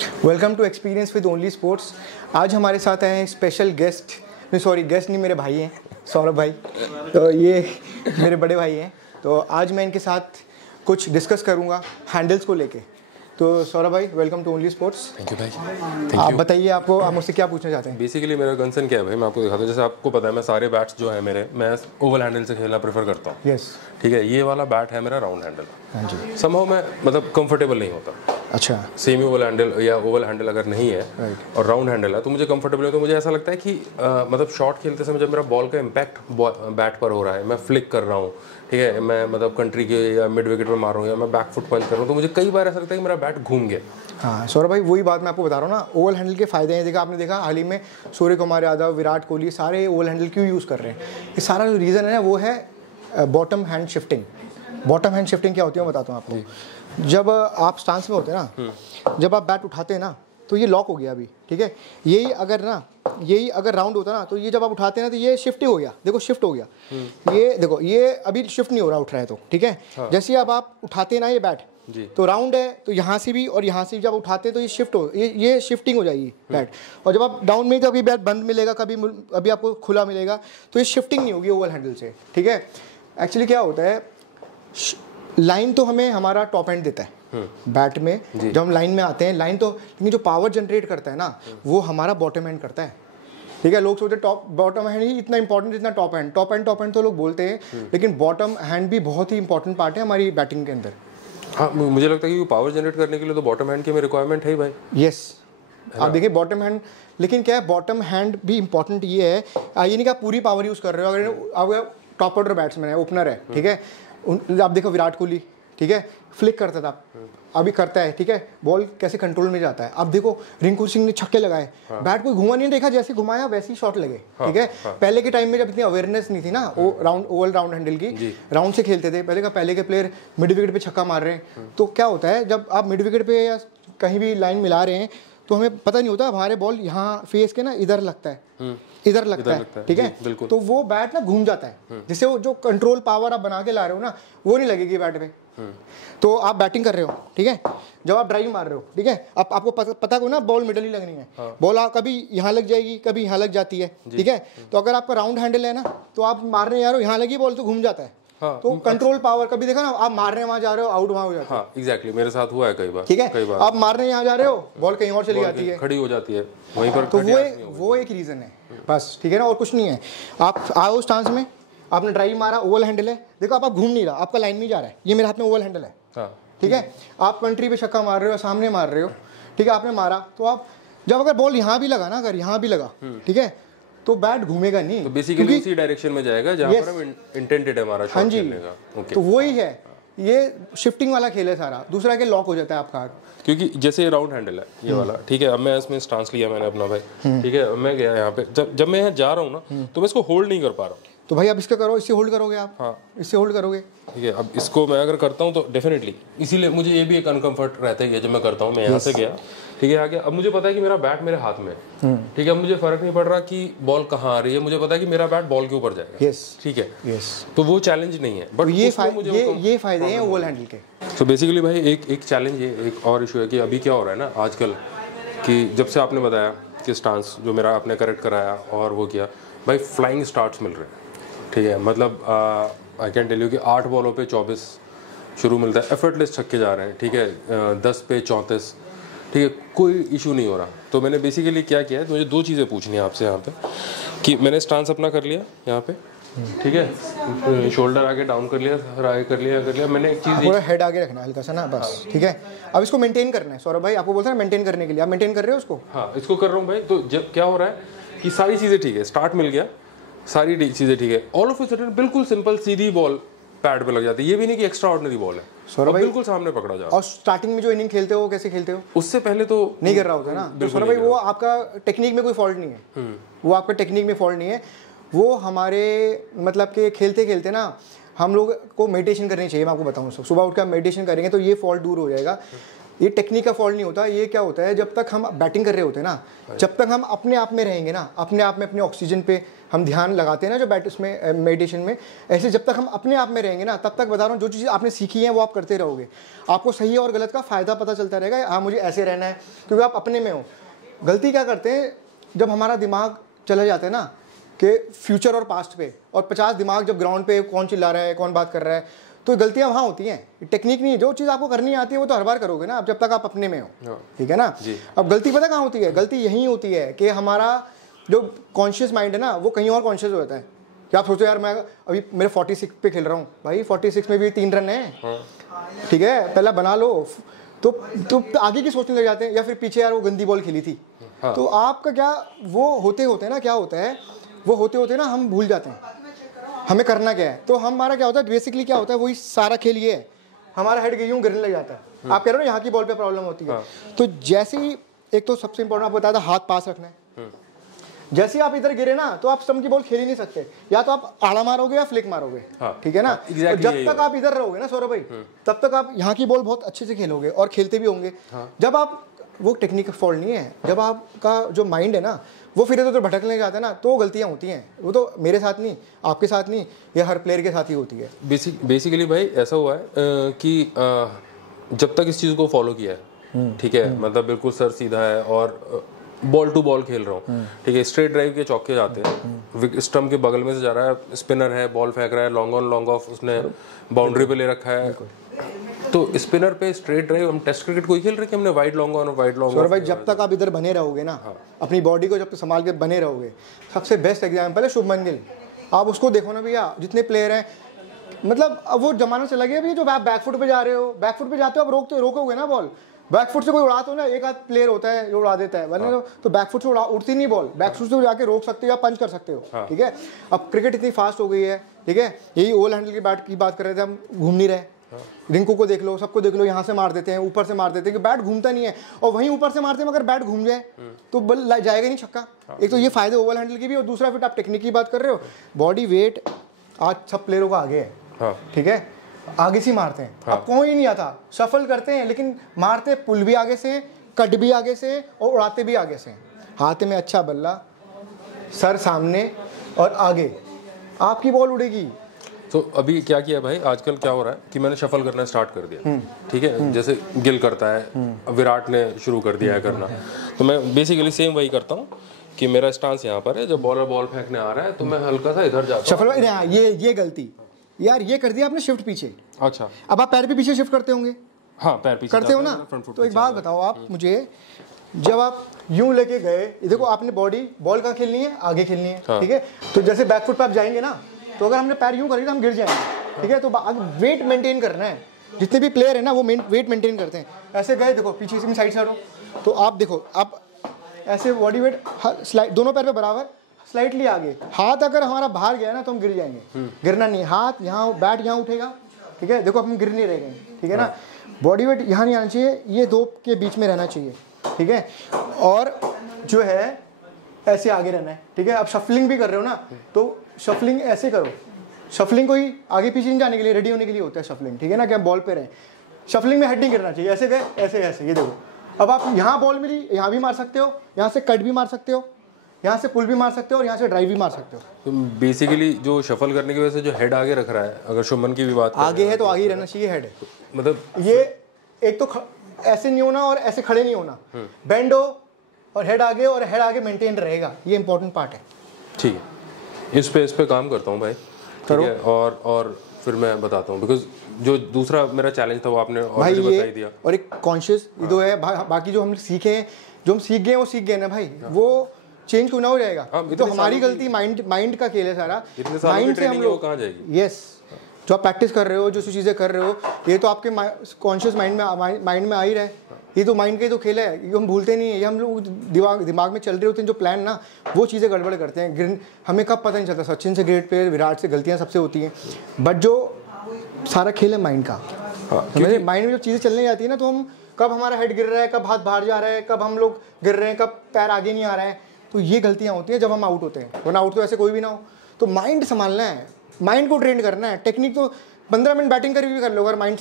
Welcome to experience with only sports. आज हमारे साथ हैं स्पेशल गेस्ट, नहीं सॉरी गेस्ट नहीं, मेरे भाई हैं सौरभ भाई। तो ये मेरे बड़े भाई हैं। तो आज मैं इनके साथ कुछ डिस्कस करूँगा हैंडल्स को लेके। तो सौरभ भाई, welcome to only sports. Thank you भाई। आप बताइए, आप मुझसे क्या पूछना चाहते हैं? बेसिकली मेरा कंसर्न क्या है भाई, मैं आपको दिखाता हूँ। जैसे आपको पता है मैं सारे बैट्स जो है मेरे, मैं ओवल हैंडल से खेलना प्रेफर करता हूँ। यस। ठीक है, ये वाला बैट है मेरा राउंड हैंडल। हाँ जी। समहाउ मैं मतलब कंफर्टेबल नहीं होता। अच्छा। सेमी ओवल हैंडल या ओवल हैंडल अगर नहीं है और राउंड हैंडल है तो मुझे कंफर्टेबल है। तो मुझे ऐसा लगता है कि मतलब शॉट खेलते समय जब मेरा बॉल का इम्पैक्ट बैट पर हो रहा है, मैं फ्लिक कर रहा हूँ, ठीक है, मैं मतलब कंट्री के या मिड विकेट पर मार रहा हूँ या मैं बैक फुट पंच कर रहा हूँ, तो मुझे कई बार ऐसा लगता है कि मेरा बैट घूम गया। हाँ सौरभ भाई, वही बात मैं आपको बता रहा हूँ ना, ओवल हैंडल के फायदे हैं। देखा आपने, देखा हाल ही में सूर्य कुमार यादव, विराट कोहली, सारे ओवल हैंडल क्यों यूज़ कर रहे हैं। ये सारा जो रीज़न है ना वो है bottom hand shifting. Bottom hand shifting क्या होती है मैं बताता हूँ आपको। जब आप स्टांस में होते हैं ना, जब आप बैट उठाते हैं ना तो ये लॉक हो गया अभी, ठीक है। यही अगर राउंड होता ना तो ये जब आप उठाते हैं ना तो ये शिफ्ट हो गया। देखो शिफ्ट हो गया। ये देखो, ये अभी शिफ्ट नहीं हो रहा, उठ रहा है तो ठीक है। हाँ। जैसे अब आप उठाते हैं ना ये बैट तो राउंड है, तो यहाँ से भी और यहाँ से भी जब उठाते हैं तो ये शिफ्ट हो, ये शिफ्टिंग हो जाएगी बैट। और जब आप डाउन में कभी बैट बंद मिलेगा, कभी अभी आपको खुला मिलेगा, तो ये शिफ्टिंग नहीं होगी ओवल हैंडल से, ठीक है। एक्चुअली क्या होता है, लाइन तो हमें हमारा टॉप एंड देता है बैट में। जब हम लाइन में आते हैं, लाइन तो, लेकिन जो पावर जनरेट करता है ना वो हमारा बॉटम एंड करता है, ठीक है। लोग सोचते हैं बॉटम हैंड ही इतना इंपॉर्टेंट जितना टॉप हैंड तो लोग बोलते हैं, लेकिन बॉटम हैंड भी बहुत ही इंपॉर्टेंट पार्ट है हमारी बैटिंग के अंदर। हाँ, मुझे लगता है कि पावर जनरेट करने के लिए तो बॉटम हैंड की में रिक्वायरमेंट है ही भाई। यस, आप देखिए बॉटम हैंड, लेकिन क्या है, बॉटम हैंड भी इंपॉर्टेंट ये है, ये नहीं कि आप पूरी पावर यूज़ कर रहे हो। अगर टॉप ऑर्डर बैट्समैन है, ओपनर है, ठीक है, आप देखो विराट कोहली, ठीक है, फ्लिक करता था, अभी करता है, ठीक है, बॉल कैसे कंट्रोल में जाता है। अब देखो रिंकू सिंह ने छक्के लगाए, बैट कोई घुमा नहीं देखा, जैसे घुमाया वैसे ही शॉट लगे, ठीक है। पहले के टाइम में जब इतनी अवेयरनेस नहीं थी ना ओवल राउंड हैंडल की, राउंड से खेलते थे, पहले के प्लेयर मिड विकेट पे छक्का मार रहे हैं, तो क्या होता है जब आप मिड विकेट पे या कहीं भी लाइन मिला रहे हैं तो हमें पता नहीं होता, हमारे बॉल यहाँ फेस के ना इधर लगता है, इधर लगता है, ठीक है, तो वो बैट ना घूम जाता है, जिससे वो जो कंट्रोल पावर आप बना के ला रहे हो ना वो नहीं लगेगी बैट पे। तो आप बैटिंग कर रहे हो, ठीक है, जब आप ड्राइव मार रहे हो, ठीक है, अब आपको पता को ना बॉल मिडल ही लगनी है। हाँ। बॉल कभी यहाँ लग जाएगी, कभी यहाँ लग जाती है, ठीक है। तो अगर आपका राउंड हैंडल है ना तो आप मारने जा रहे हो, यहाँ लगी बॉल तो घूम जाता है। हाँ, तो कंट्रोल पावर, कभी देखा ना आप मारने वहां जा रहे हो, आउट वहां हो जाता है। हाँ, एग्जैक्टली, मेरे साथ हुआ है कई बार, ठीक है। आप मारने यहाँ जा रहे हो, बॉल कहीं और चली जाती है, खड़ी हो जाती है वहीं पर। तो वो एक रीजन है बस, ठीक है ना, और कुछ नहीं है। आप आओ स्टांस में, आपने ड्राइव मारा, ओवल हैंडल है, देखो आप घूम नहीं रहा, आपका लाइन में जा रहा है, ये मेरे हाथ में ओवल हैंडल है, ठीक है। आप कंट्री पे छक्का मार रहे हो, सामने मार रहे हो, ठीक है, आपने मारा, तो आप जब अगर बॉल यहाँ भी लगा ना, अगर यहाँ भी लगा, ठीक है, तो बैट घूमेगा नहीं, तो बेसिकली उसी डायरेक्शन में जाएगा जहाँ पर हम इंटेंटेड है हमारा शॉट खेलने का। तो वही है, ये शिफ्टिंग वाला खेल है सारा। दूसरा के लॉक हो जाता है आपका हाथ, क्योंकि जैसे राउंड हैंडल है ये वाला, ठीक है, अब मैं इसमें स्टांस लिया मैंने अपना भाई, ठीक है, मैं गया यहाँ पे, जब मैं यहाँ जा रहा हूँ ना तो मैं इसको होल्ड नहीं कर पा रहा हूँ। तो भाई अब इसका करो, इससे होल्ड करोगे आप। हाँ, इससे होल्ड करोगे, ठीक है। अब इसको मैं अगर करता हूँ तो डेफिनेटली, इसीलिए मुझे ये भी एक अनकंफर्ट रहता है जब मैं करता हूँ। मैं यहाँ से गया, ठीक है, आ गया, अब मुझे पता है कि मेरा बैट मेरे हाथ में, ठीक है, अब मुझे फर्क नहीं पड़ रहा कि बॉल कहाँ आ रही है, मुझे पता है कि मेरा बैट बॉल के ऊपर जाएगा, ठीक है, तो वो चैलेंज नहीं है। बट ये फायदे हैं ओवल हैंडल के। तो बेसिकली भाई एक चैलेंज है, एक और इशू है कि अभी क्या हो रहा है ना आजकल, कि जब से आपने बताया कि स्टांस जो मेरा आपने करेक्ट कराया और वो किया, भाई फ्लाइंग स्टार्ट्स मिल रहे हैं, ठीक है, मतलब आई कैन टेल यू कि 8 बॉलों पे 24 शुरू मिलता है, एफर्टलेस छक्के जा रहे हैं, ठीक है, 10 पे 34, ठीक है, कोई इशू नहीं हो रहा। तो मैंने बेसिकली क्या किया है, मुझे 2 चीज़ें पूछनी है आपसे यहाँ पे, कि मैंने स्टांस अपना कर लिया यहाँ पे, ठीक है, शोल्डर आगे डाउन कर लिया, सर आगे कर लिया, मैंने एक चीज़, पूरा हेड आगे रखना हल्का सा ना, बस, ठीक है। अब इसको मेंटेन करना है सौरभ भाई, आपको बोलते हैं मेंटेन करने के लिए, आप मेंटेन कर रहे हो उसको। हाँ, इसको कर रहा हूँ भाई। तो जब क्या हो रहा है कि सारी चीज़ें ठीक है, स्टार्ट मिल गया, सारी चीज़ें ठीक है, ऑल ऑफ अ सडन बिल्कुल सिंपल सीधी बॉल पैड पे लग जाती है। ये भी नहीं कि एक्स्ट्रा ऑर्डिनरी बॉल है, सौरभ भाई बिल्कुल सामने पकड़ा जाता है। और स्टार्टिंग में जो इनिंग खेलते हो कैसे खेलते हो, उससे पहले तो नहीं कर रहा होता ना, तो सौरभ भाई वो आपका टेक्निक में कोई फॉल्ट नहीं है, वो आपका टेक्निक में फॉल्ट नहीं है, वो हमारे मतलब के खेलते खेलते ना हम लोग को मेडिटेशन करनी चाहिए। मैं आपको बताऊँ, सुबह उठ कर मेडिटेशन करेंगे तो ये फॉल्ट दूर हो जाएगा। ये टेक्निक का फॉल्ट नहीं होता, ये क्या होता है जब तक हम बैटिंग कर रहे होते हैं ना, जब तक हम अपने आप में रहेंगे ना, अपने आप में अपने ऑक्सीजन पे हम ध्यान लगाते हैं ना जो बैट उसमें मेडिटेशन में, ऐसे जब तक हम अपने आप में रहेंगे ना, तब तक बता रहा हूँ जो चीज़ आपने सीखी है वो आप करते रहोगे, आपको सही और गलत का फ़ायदा पता चलता रहेगा। हाँ मुझे ऐसे रहना है, क्योंकि आप अपने में हो। गलती क्या करते हैं जब हमारा दिमाग चला जाता है ना कि फ्यूचर और पास्ट पे, और 50 दिमाग जब ग्राउंड पे कौन चिल्ला रहा है कौन बात कर रहा है, तो गलतियां वहाँ होती हैं। टेक्निक नहीं है, जो चीज़ आपको करनी आती है वो तो हर बार करोगे ना, अब जब तक आप अपने में हो, ठीक है ना। अब गलती पता कहाँ होती है, गलती यही होती है कि हमारा जो कॉन्शियस माइंड है ना वो कहीं और कॉन्शियस हो जाता है। कि आप सोचो यार मैं अभी मेरे 46 पे खेल रहा हूँ, भाई 46 में भी 3 रन है, ठीक है, पहला बना लो, तो आगे की सोचने लग जाते हैं, या फिर पीछे यार वो गंदी बॉल खेली थी। तो आपका क्या वो होते होते ना, क्या होता है वो होते होते ना हम भूल जाते हैं हमें करना क्या है। तो हमारा क्या होता है बेसिकली, क्या होता है वही सारा खेल ये है, हमारा हेड यूं गिरने लग जाता है। आप कह रहे हो यहाँ की बॉल पे प्रॉब्लम होती है। तो जैसे ही एक तो सबसे इंपॉर्टेंट आपको बताया था हाथ पास रखना है, जैसे ही आप इधर गिरे ना तो आप स्टंप की बॉल खेल ही नहीं सकते, या तो आप आड़ा मारोगे या फ्लिक मारोगे, ठीक है ना। तो जब तक आप इधर रहोगे ना सौरभ भाई, तब तक आप यहाँ की बॉल बहुत अच्छे से खेलोगे और खेलते भी होंगे। जब आप वो टेक्निक का फॉल्ट नहीं है, जब आपका जो माइंड है ना वो फिर इधर भटकने जाता है ना, तो गलतियाँ होती हैं। वो तो मेरे साथ नहीं, आपके साथ नहीं, या हर प्लेयर के साथ ही होती है। बेसिकली भाई ऐसा हुआ है कि जब तक इस चीज़ को फॉलो किया है, ठीक है, मतलब बिल्कुल सर सीधा है और बॉल टू बॉल खेल रहा हूँ, ठीक है, स्ट्रेट ड्राइव के चौके जाते हैं, स्टंप के बगल में से जा रहा है, स्पिनर है, बॉल फेंक रहा है, लॉन्ग ऑन लॉन्ग ऑफ उसने बाउंड्री पे ले रखा है, तो स्पिनर पे स्ट्रेट ड्राइव। हम टेस्ट क्रिकेट कोई खेल रहे कि हमने वाइड लॉन्ग ऑन और वाइड लॉन्ग ऑफ। भाई जब तक आप इधर बने रहोगे ना, अपनी बॉडी को जब तक संभाल के बने रहोगे, सबसे बेस्ट एग्जाम्पल है शुभमन गिल। आप उसको देखो ना भैया, जितने प्लेयर हैं, मतलब अब वो जमाना चला गया भैया, जो आप बैकफुट पे जा रहे हो, बैकफुट पे जाते हो आप रोकोगे ना बॉल, बैकफुट से कोई उड़ाते हो ना, एक आध प्लेयर होता है जो उड़ा देता है, वरना तो बैकफुट से उड़ती नहीं बॉल, बैकफुट से जाके रोक सकते हो या पंच कर सकते हो, ठीक है। अब क्रिकेट इतनी फास्ट हो गई है, ठीक है, यही ओवल हैंडल की बैट की बात कर रहे थे हम, घूम नहीं रहे। रिंकू को देख लो, सबको देख लो, यहाँ से मार देते हैं, ऊपर से मार देते हैं, कि बैट घूमता नहीं है, और वहीं ऊपर से मारते हैं, मगर बैट घूम जाए तो बल जाएगा नहीं छक्का। एक तो ये फायदे ओवल हैंडल की भी, और दूसरा फिर आप टेक्निक की बात कर रहे हो, बॉडी वेट आज सब प्लेयरों का आगे है, ठीक है, आगे से मारते हैं। अब कोई नहीं आता, सफल करते हैं लेकिन मारते पुल भी आगे से, कट भी आगे से, और उड़ाते भी आगे से। हाथ में अच्छा बल्ला, सर सामने और आगे, आपकी बॉल उड़ेगी। तो अभी क्या किया भाई, आजकल क्या हो रहा है कि मैंने शफल करना स्टार्ट कर दिया, ठीक है, जैसे गिल करता है, विराट ने शुरू कर दिया है करना, तो मैं बेसिकली सेम वही करता हूँ कि मेरा स्टांस यहाँ पर है, जब बॉलर बॉल फेंकने आ रहा है तो मैं हल्का सा इधर जाता हूँ। शफल, ये गलती यार, ये कर दिया आपने शिफ्ट पीछे। अच्छा, अब आप पैर भी पीछे शिफ्ट करते होंगे? हाँ, पैर पीछे करते हो ना। तो एक बात बताओ आप मुझे, जब आप यूं लेके गए, देखो आपने बॉल कहाँ खेलनी है, आगे खेलनी है, ठीक है, तो जैसे बैकफुट पे आप जाएंगे ना, तो अगर हमने पैर यूं करेंगे तो हम गिर जाएंगे, ठीक है। तो वेट मेंटेन करना है, जितने भी प्लेयर है ना वो वेट मेंटेन करते हैं। ऐसे गए, देखो पीछे से साइड हो, तो आप देखो, आप ऐसे बॉडी वेट स्लाइड, दोनों पैर पे बराबर, स्लाइटली आगे, हाथ अगर हमारा बाहर गया ना तो हम गिर जाएंगे। गिरना नहीं, हाथ यहाँ, बैट यहाँ उठेगा, ठीक है, देखो हम गिर नहीं रहेंगे, ठीक है ना। बॉडी वेट यहाँ नहीं आना चाहिए, ये दो के बीच में रहना चाहिए, ठीक है, और जो है ऐसे आगे रहना है, ठीक है। अब शफलिंग भी कर रहे हो ना, तो शफलिंग ऐसे करो, शफलिंग कोई आगे पीछे नहीं जाने के लिए, रेडी होने के लिए होता है शफलिंग, ठीक है ना, कि हम बॉल पे रहें। शफलिंग में हेड नहीं करना चाहिए, ऐसे गए ऐसे ऐसे, ये देखो। अब आप यहाँ बॉल मिली, यहाँ भी मार सकते हो, यहाँ से कट भी मार सकते हो, यहाँ से पुल भी मार सकते हो, और यहाँ से ड्राइव भी मार सकते हो। तो बेसिकली जो शफल करने की वजह से जो हेड आगे रख रहा है, अगर शुभमन की भी बात आगे है तो आगे ही रहना चाहिए हेड, मतलब ये एक तो ऐसे नहीं होना और ऐसे खड़े नहीं होना, बेंड हो और हेड आगे मेंटेन रहेगा, ये इंपॉर्टेंट पार्ट है, ठीक है। इस पे काम करता हूँ भाई, करो। और फिर मैं बताता हूँ, बिकॉज जो दूसरा मेरा चैलेंज था वो आपने ऑलरेडी बता ही दिया। और एक कॉन्शियस जो है, बाकी जो हम सीखे हैं, जो हम सीख गए वो सीख गए ना भाई, वो चेंज क्यों ना हो जाएगा। तो हमारी गलती, माइंड का खेल है सारा, माइंड से हम लोग कहाँ जाएगी। यस, जो आप प्रैक्टिस कर रहे हो, जो चीज़ें कर रहे हो, ये तो आपके कॉन्शियस माइंड में आ ही रहा है, ये तो माइंड का ही तो खेल है, ये हम भूलते नहीं है, ये हम लोग दिमाग में चल रहे होते हैं जो प्लान ना, वो चीज़ें गड़बड़ करते हैं। हमें कब पता नहीं चलता, सचिन से ग्रेट प्लेयर, विराट से गलतियाँ सबसे होती हैं, बट जो सारा खेल है माइंड का, माइंड में जो चीज़ें चलने जाती है ना, तो हम कब हमारा हेड गिर रहा है, कब हाथ बाहर जा रहा है, कब हम लोग गिर रहे हैं, कब पैर आगे नहीं आ रहा है, तो ये गलतियाँ होती हैं जब हम आउट होते हैं, वरना आउट तो ऐसे कोई भी ना हो। तो माइंड संभालना है, माइंड को ट्रेन करना है। टेक्निक तो 15 मिनट बैटिंग कर भी कर लो अगर माइंड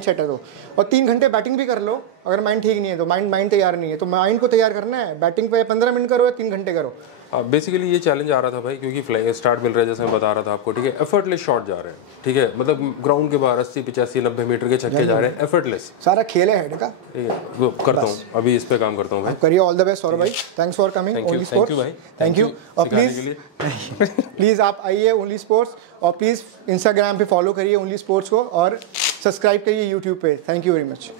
सेट है तो, और 3 घंटे बैटिंग भी कर लो अगर माइंड ठीक नहीं है तो, माइंड तैयार नहीं है तो माइंड को तैयार करना है। बैटिंग पे 15 मिनट करो या 3 घंटे करो। बेसिकली ये चैलेंज आ रहा था भाई, क्योंकि फ्लाई स्टार्ट मिल रहा है जैसे मैं बता रहा था आपको, ठीक है, एफर्टलेस शॉट जा रहे हैं, ठीक है, मतलब ग्राउंड के बाहर 80 85 90 मीटर के छक्के जा रहे हैं, एफर्टलेस सारा खेल है हेड का, ठीक है। वो करता हूँ अभी, इस पे काम करता हूँ भाई। करिए, ऑल द बेस्ट सौरभ भाई, thanks for coming only sports भाई, थैंक यू। और प्लीज़ आप आइए ओनली स्पोर्ट्स, और प्लीज़ इंस्टाग्राम पे फॉलो करिए ओनली स्पोर्ट्स को, और सब्सक्राइब करिए यूट्यूब पे। Thank you very much.